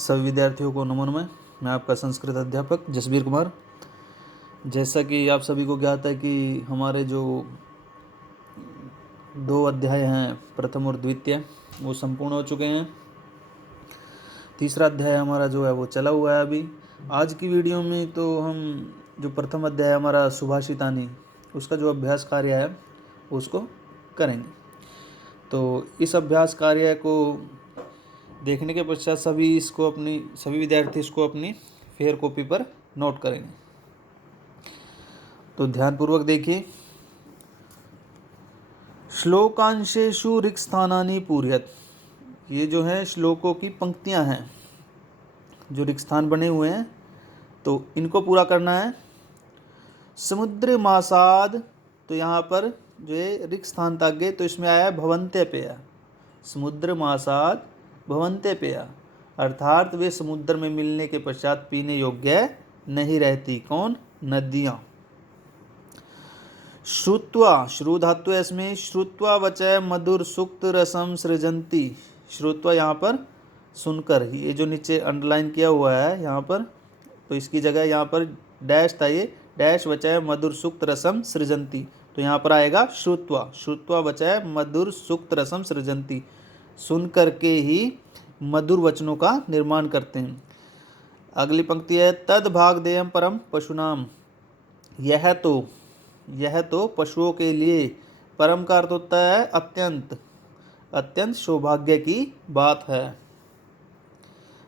सभी विद्यार्थियों को नमो नमः। मैं आपका संस्कृत अध्यापक जसबीर कुमार। जैसा कि आप सभी को ज्ञात है कि हमारे जो 2 अध्याय हैं, प्रथम और द्वितीय, वो संपूर्ण हो चुके हैं। तीसरा अध्याय हमारा जो है वो चला हुआ है अभी। आज की वीडियो में तो हम जो प्रथम अध्याय हमारा सुभाषितानी, उसका जो अभ्यास कार्य है उसको करेंगे। तो इस अभ्यास कार्य को देखने के पश्चात सभी विद्यार्थी इसको अपनी फेयर कॉपी पर नोट करेंगे। तो ध्यानपूर्वक देखिए। श्लोकांशेषु ऋक्स्थानानि पूरयत, ये जो है श्लोकों की पंक्तियां हैं, जो ऋक्स्थान बने हुए हैं, तो इनको पूरा करना है। समुद्र मासाद, तो यहाँ पर जो है ऋक्स्थान ताग्य, तो इसमें आया भवन्ते पेय। समुद्र मासाद भवन्ते पेय, अर्थात वे समुद्र में मिलने के पश्चात पीने योग्य नहीं रहती। कौन? नदियाँ। श्रुत्वा, श्रु धातु है इसमें, श्रुत्वा वचय मधुर सुक्त रसम सृजंती। श्रुत्वा यहाँ पर सुनकर, ये जो नीचे अंडरलाइन किया हुआ है यहाँ पर, तो इसकी जगह यहाँ पर डैश था, ये डैश वचय मधुर सुक्त रसम सृजंती, तो यहाँ पर आएगा श्रुत्वा। श्रुत्वा वचय मधुर सुक्त रसम सृजंती, सुन करके ही मधुर वचनों का निर्माण करते हैं। अगली पंक्ति है तद भागदेयम परम पशुनाम, यह तो पशुओं के लिए, परम का अर्थ होता है अत्यंत, अत्यंत सौभाग्य की बात है।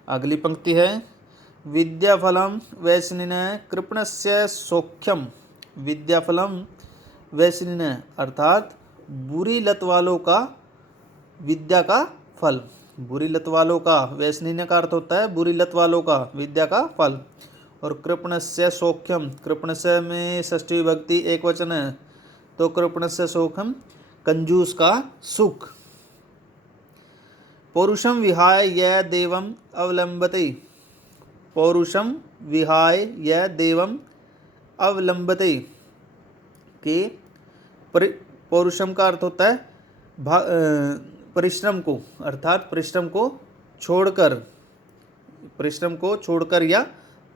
अगली पंक्ति है विद्याफलम वैश्निन कृपणस्य सौख्यम। विद्याफलम वैश्निन, अर्थात बुरी लत वालों का विद्या का फल। बुरी लत वालों का, वैश्निन का अर्थ होता है बुरी लत वालों का विद्या का फल। और कृपणस्य सौख्यम, कृपणस्य में षष्ठी विभक्ति एक वचन है, तो कृपणस्य सौख्यम कंजूस का सुख। पौरुषम विहाय यह देवम अवलंबते, पौरुषम विहाय यह देवम अवलंबते के पौरुषम का अर्थ होता है परिश्रम को, अर्थात परिश्रम को छोड़कर या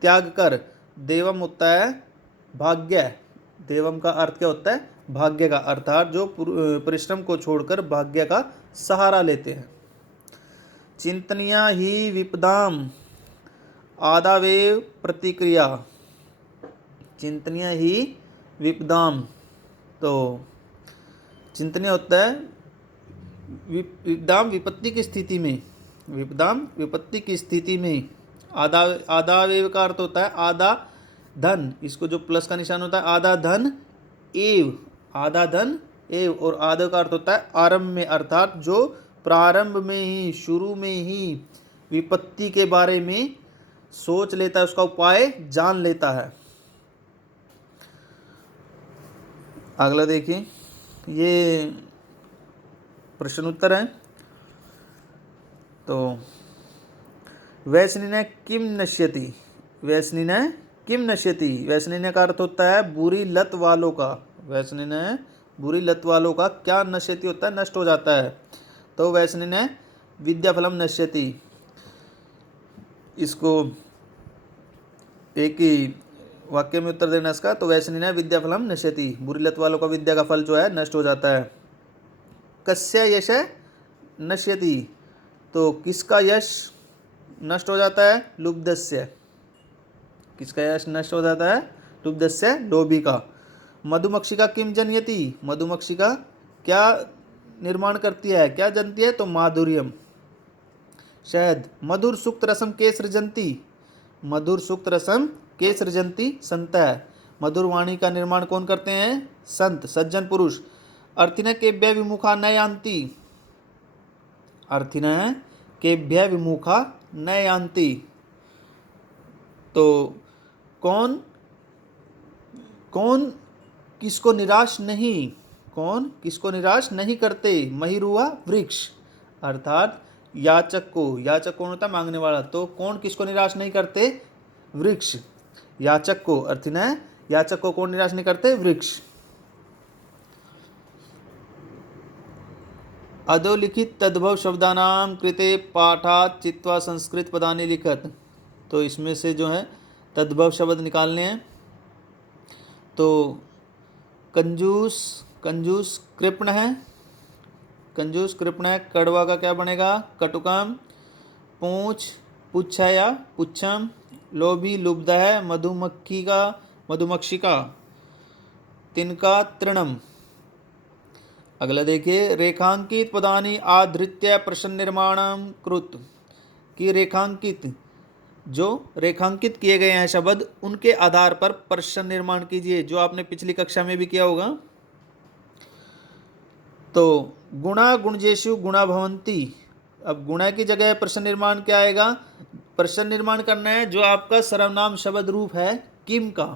त्याग कर। देवम होता है भाग्य, देवम का अर्थ क्या होता है? भाग्य का, अर्थात जो परिश्रम को छोड़कर भाग्य का सहारा लेते हैं। चिंतनिया ही विपदाम आदावेव प्रतिक्रिया, चिंतनिया ही विपदाम, तो चिंतनीय होता है विपदाम विपत्ति की स्थिति में, विपदाम विपत्ति की स्थिति में। आदावेव का अर्थ होता है आधा धन, इसको जो प्लस का निशान होता है आधा धन एव, आधा धन एव, और आधा का अर्थ होता है आरंभ में, अर्थात जो प्रारंभ में ही, शुरू में ही विपत्ति के बारे में सोच लेता है, उसका उपाय जान लेता है। अगला देखिए, ये प्रश्न उत्तर है। तो वैश्निन किम नश्यति, वैश्निन किम नश्यति, वैश्निन का अर्थ होता है बुरी लत वालों का, वैश्निन बुरी लत वालों का क्या नश्यति होता है? नष्ट हो जाता है। तो वैश्निन विद्याफलम नश्यति, इसको एक ही वाक्य में उत्तर देना इसका। तो वैश्निन विद्याफलम नश्यति, बुरी लत वालों का विद्या का फल जो है नष्ट हो जाता है। कस्य यश नश्यति, तो किसका यश नष्ट हो जाता है? लुब्धस्य, किसका यश नष्ट हो जाता है? लुब्धस्य, लोभी का। मधुमक्षिका किम जनयति, मधुमक्षिका क्या निर्माण करती है, क्या जनती है? तो माधुर्यम, शहद। मधुर सुक्त रसम के सृजंती, मधुर सुक्त रसम के सृजंती संतः, मधुर वाणी का निर्माण कौन करते हैं? संत, सज्जन पुरुष। अर्थिन केभ्य विमुखा न यान्ति, अर्थिन केभ्य विमुखा न यान्ति, तो कौन किसको निराश नहीं, कौन किसको निराश नहीं करते? महिरुआ वृक्ष, अर्थात याचक को, याचक कौन होता है? मांगने वाला। तो कौन किसको निराश नहीं करते? वृक्ष, याचक को, अर्थिन याचक को कौन निराश नहीं करते? वृक्ष। अधोलिखित तद्भव शब्दानां कृते पाठात् चित्वा संस्कृत पदानि लिखत। तो इसमें से जो है तद्भव शब्द निकालने हैं। तो कंजूस, कंजूस कृपण है, कंजूस कृपण है। कड़वा का क्या बनेगा? कटुकम। पूंछ, पुच्छा या पुच्छम। लोभी लुब्ध है। मधुमक्खी का, मधुमक्षिका। तिनका तृणम। अगला देखिए, रेखांकित पदानि आधृत्य प्रश्न निर्माणम कृत। कि रेखांकित, जो रेखांकित किए गए हैं शब्द, उनके आधार पर प्रश्न निर्माण कीजिए, जो आपने पिछली कक्षा में भी किया होगा। तो गुणा गुणजेषु गुणा भवन्ति। अब गुणा की जगह प्रश्न निर्माण क्या आएगा? प्रश्न निर्माण करना है जो आपका सर्वनाम शब्द रूप है किम का,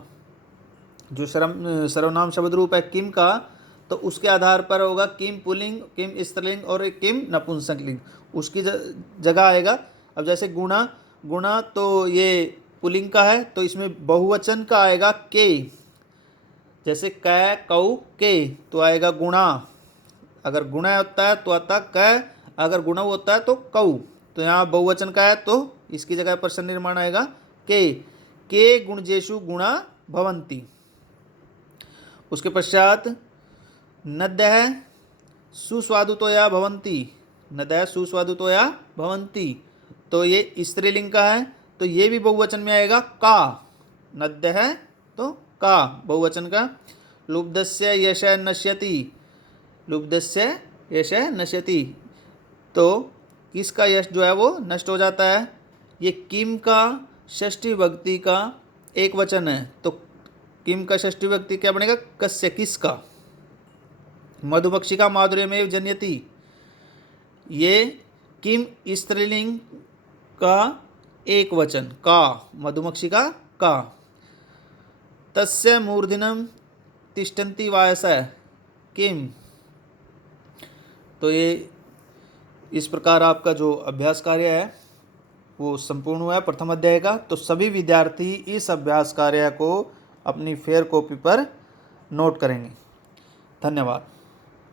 जो सर्वनाम शब्द रूप है किम का, तो उसके आधार पर होगा किम पुल्लिंग, किम स्त्रीलिंग और किम नपुंसकलिंग, उसकी जगह आएगा। अब जैसे गुणा, गुणा तो ये पुल्लिंग का है, तो इसमें बहुवचन का आएगा के। जैसे कै, कौ, के, तो आएगा गुणा। अगर गुणा होता है तो आता कै, अगर गुणा होता है तो कौ। तो यहाँ बहुवचन का है तो इसकी जगह प्रश्न निर्माण आएगा के गुणजेषु गुणा भवन्ति। उसके पश्चात नद्यः सुस्वादुतोया भवन्ति। नद्यः सुस्वादुतोया भवन्ति, तो ये स्त्रीलिंग का है, तो ये भी बहुवचन में आएगा का। नद्यः तो का बहुवचन का। लुब्धस्य यशः नश्यति। लुब्धस्य यशः नश्यति, तो किसका यश जो है वो नष्ट हो जाता है? ये किम का षष्ठी विभक्ति का एक वचन है, तो किम का षष्ठी विभक्ति क्या बनेगा? कस्य, किसका। मधुमक्षिका माधुर्यमेव जन्यति, ये किम स्त्रीलिंग का एक वचन का, मधुमक्षिका का। तस्य मूर्धन्यं तिष्ठन्ति वायसः, किम। तो ये इस प्रकार आपका जो अभ्यास कार्य है वो संपूर्ण हुआ है प्रथम अध्याय का। तो सभी विद्यार्थी इस अभ्यास कार्य को अपनी फेयर कॉपी पर नोट करेंगे। धन्यवाद।